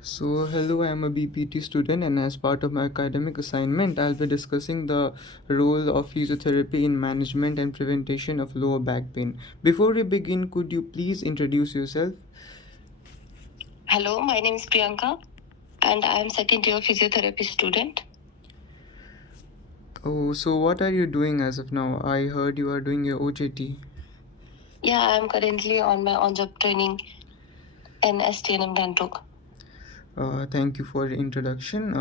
So, hello, I am a BPT student, and as part of my academic assignment, I'll be discussing the role of physiotherapy in management and prevention of lower back pain. Before we begin, could you please introduce yourself? Hello, my name is Priyanka and I am second year physiotherapy student. Oh, so what are you doing as of now? I heard you are doing your OJT. Yeah, I am currently on my on-job training in STNM Gangtok. Thank you for the introduction.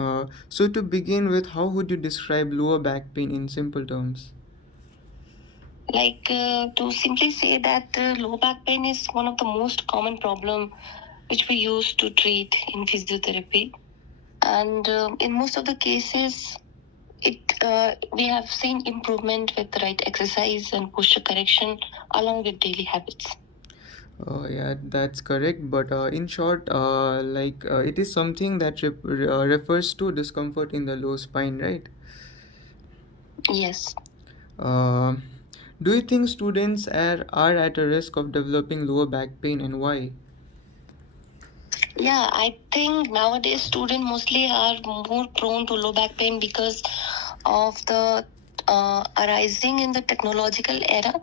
So, to begin with, how would you describe lower back pain in simple terms? To simply say that low back pain is one of the most common problem which we use to treat in physiotherapy. And in most of the cases, we have seen improvement with the right exercise and posture correction along with daily habits. Yeah, that's correct. But in short, it is something that refers to discomfort in the lower spine, right? Yes. Uh, do you think students are at a risk of developing lower back pain, and why? Yeah, I think nowadays students mostly are more prone to low back pain because of the arising in the technological era,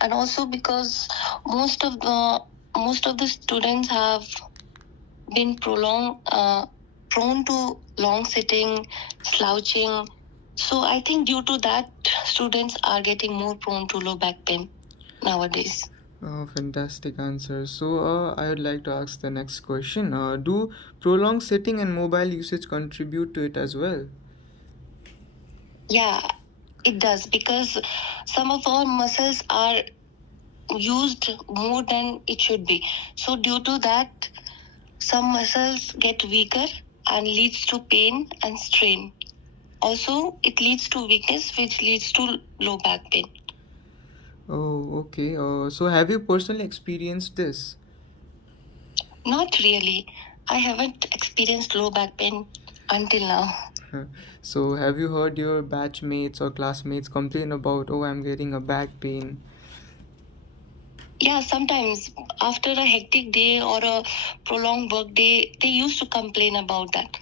and also because most of the most of the students have been prone to long sitting, slouching. So I think due to that, students are getting more prone to low back pain nowadays. Fantastic answer. So, I would like to ask the next question. Do prolonged sitting and mobile usage contribute to it as well? Yeah, it does because some of our muscles are used more than it should be. So due to that, some muscles get weaker and leads to pain and strain. Also, it leads to weakness, which leads to low back pain. Oh, okay. So, have you personally experienced this? Not really. I haven't experienced low back pain until now. So, have you heard your batchmates or classmates complain about, oh, I'm getting a back pain? Yeah, sometimes after a hectic day or a prolonged work day, they used to complain about that.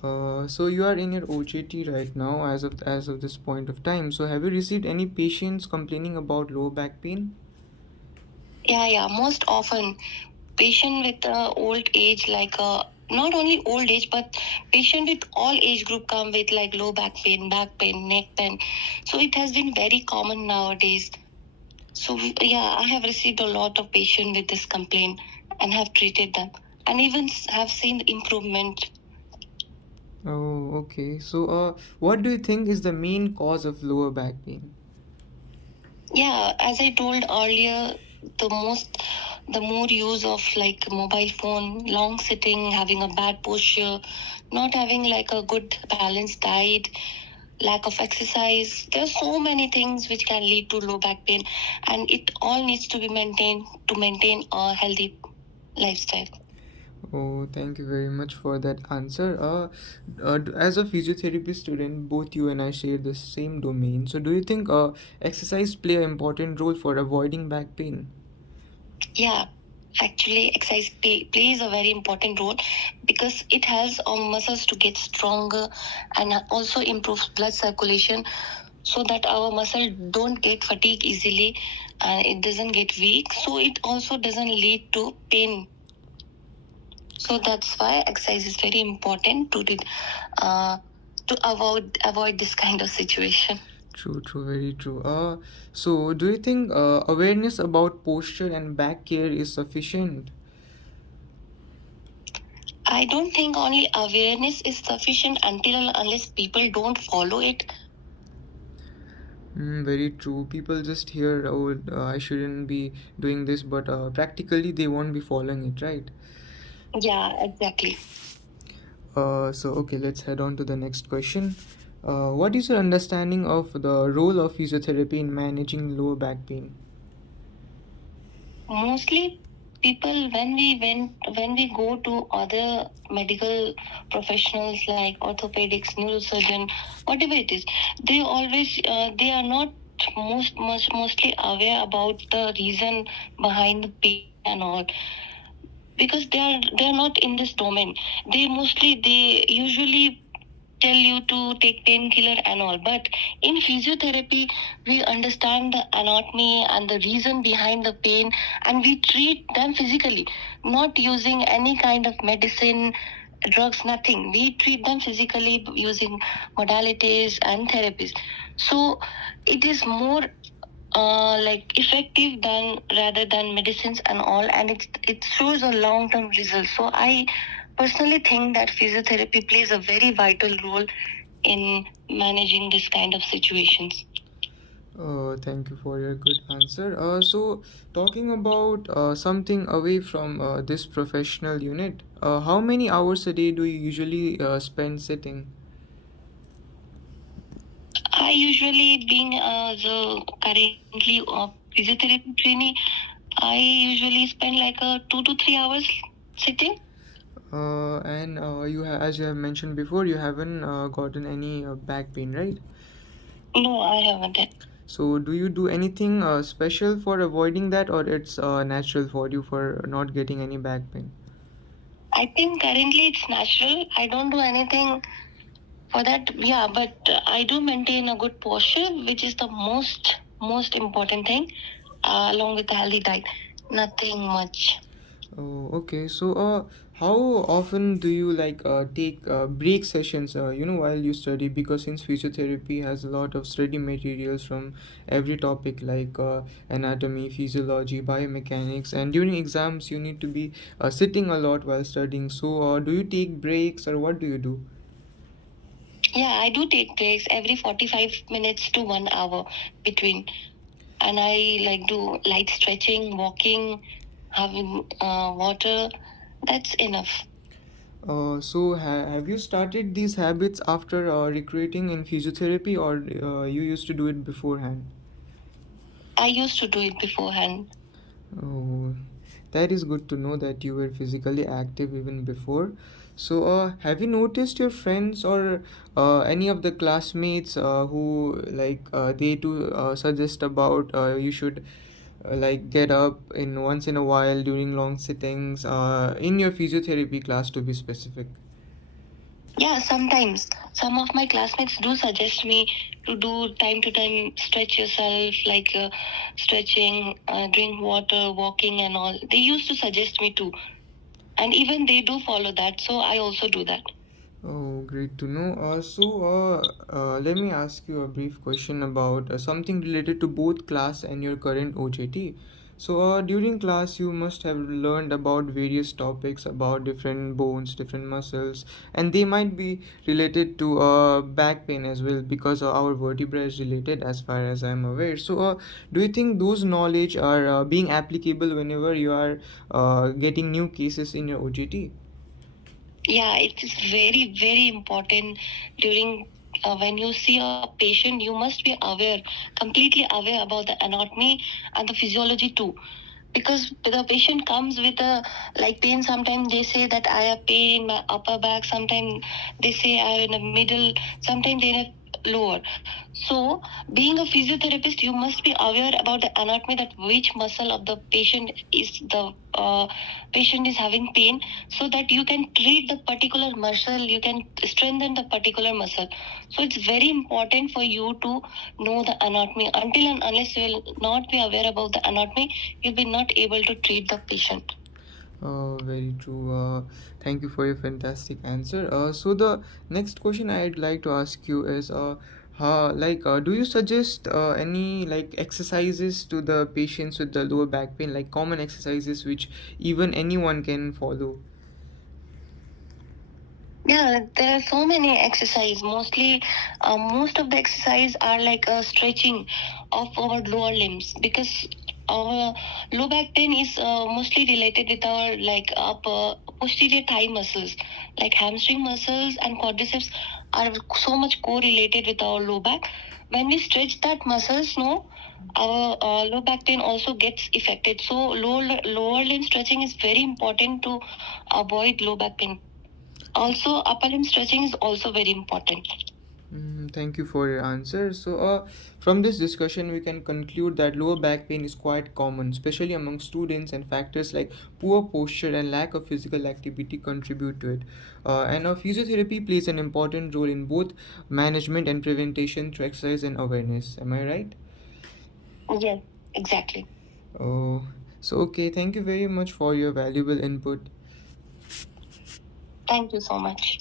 So you are in your OJT right now as of this point of time. So have you received any patients complaining about low back pain? Yeah. Most often, patient with old age, not only old age, but patient with all age group come with like low back pain, neck pain. So it has been very common nowadays. So yeah, I have received a lot of patient with this complaint and have treated them, and even have seen improvement. Oh, okay. So what do you think is the main cause of lower back pain? Yeah, as I told earlier, the most the more use of like mobile phone, long sitting, having a bad posture, not having like a good balanced diet, lack of exercise. There are so many things which can lead to low back pain, and it all needs to be maintained to maintain a healthy lifestyle. Oh, thank you very much for that answer. As a physiotherapy student, both you and I share the same domain. So do you think exercise play an important role for avoiding back pain? Yeah, actually, exercise plays a very important role because it helps our muscles to get stronger and also improves blood circulation so that our muscle don't get fatigue easily and it doesn't get weak. So it also doesn't lead to pain. So that's why exercise is very important uh, to avoid this kind of situation. True, true, very true. So do you think awareness about posture and back care is sufficient? I don't think only awareness is sufficient until and unless people don't follow it. Very true. People just hear, oh, I shouldn't be doing this, but practically they won't be following it, right? Yeah, exactly. So, okay, let's head on to the next question. What is your understanding of the role of physiotherapy in managing lower back pain? Mostly people when we go to other medical professionals like orthopedics, neurosurgeon, whatever it is, they are not mostly aware about the reason behind the pain and all. because they are not in this domain. They usually tell you to take painkiller and all, but in physiotherapy we understand the anatomy and the reason behind the pain, and we treat them physically, not using any kind of medicine, drugs, nothing. We treat them physically using modalities and therapies. So it is more like effective than rather than medicines and all, and it shows a long term result. So I personally think that physiotherapy plays a very vital role in managing this kind of situations. Thank you for your good answer. So, talking about something away from this professional unit, how many hours a day do you usually spend sitting? I usually, being the currently a physiotherapy trainee, I usually spend like 2 to 3 hours sitting. And as you have mentioned before, you haven't gotten any back pain, right? No, I haven't. So, do you do anything special for avoiding that, or it's natural for you for not getting any back pain? I think currently it's natural. I don't do anything for that. Yeah, but I do maintain a good posture, which is the most important thing, along with a healthy diet. Nothing much. Oh, okay. So, how often do you like take break sessions, while you study? Because since physiotherapy has a lot of study materials from every topic like anatomy, physiology, biomechanics, and during exams you need to be sitting a lot while studying. So, do you take breaks or what do you do? Yeah, I do take breaks every 45 minutes to 1 hour between, and I like do light stretching, walking, having water. That's enough. Have you started these habits after recruiting in physiotherapy, or you used to do it beforehand? I used to do it beforehand. Oh, that is good to know that you were physically active even before. So, have you noticed your friends or any of the classmates who they too suggest about you should like get up in once in a while during long sittings in your physiotherapy class to be specific? Yeah, sometimes some of my classmates do suggest me to do time to time stretch yourself, like stretching, drink water, walking, and all. They used to suggest me too, and even they do follow that. So I also do that. Oh, great to know. Let me ask you a brief question about something related to both class and your current OJT. So, during class, you must have learned about various topics about different bones, different muscles, and they might be related to back pain as well because our vertebra is related as far as I'm aware. So, do you think those knowledge are being applicable whenever you are getting new cases in your OJT? Yeah, it is very important during when you see a patient, you must be aware, completely aware about the anatomy and the physiology too. Because the patient comes with a like pain. Sometimes they say that I have pain in my upper back. Sometimes they say I have in the middle. Sometimes they have lower. So, being a physiotherapist, you must be aware about the anatomy, that which muscle of the patient is having pain, so that you can treat the particular muscle, you can strengthen the particular muscle. So it's very important for you to know the anatomy. Until and unless you will not be aware about the anatomy, you'll be not able to treat the patient. Very true. Thank you for your fantastic answer. So the next question I'd like to ask you is, do you suggest any like exercises to the patients with the lower back pain, like common exercises which even anyone can follow? Yeah, there are so many exercise. Mostly, most of the exercise are like a stretching of our lower limbs, because our low back pain is mostly related with our like upper posterior thigh muscles, like hamstring muscles and quadriceps are so much correlated with our low back. When we stretch that muscles, no, our low back pain also gets affected. So lower limb stretching is very important to avoid low back pain. Also, upper limb stretching is also very important. Thank you for your answer. From this discussion, we can conclude that lower back pain is quite common, especially among students, and factors like poor posture and lack of physical activity contribute to it. Physiotherapy plays an important role in both management and prevention through exercise and awareness. Am I right? Yes, exactly. Oh, okay. Thank you very much for your valuable input. Thank you so much.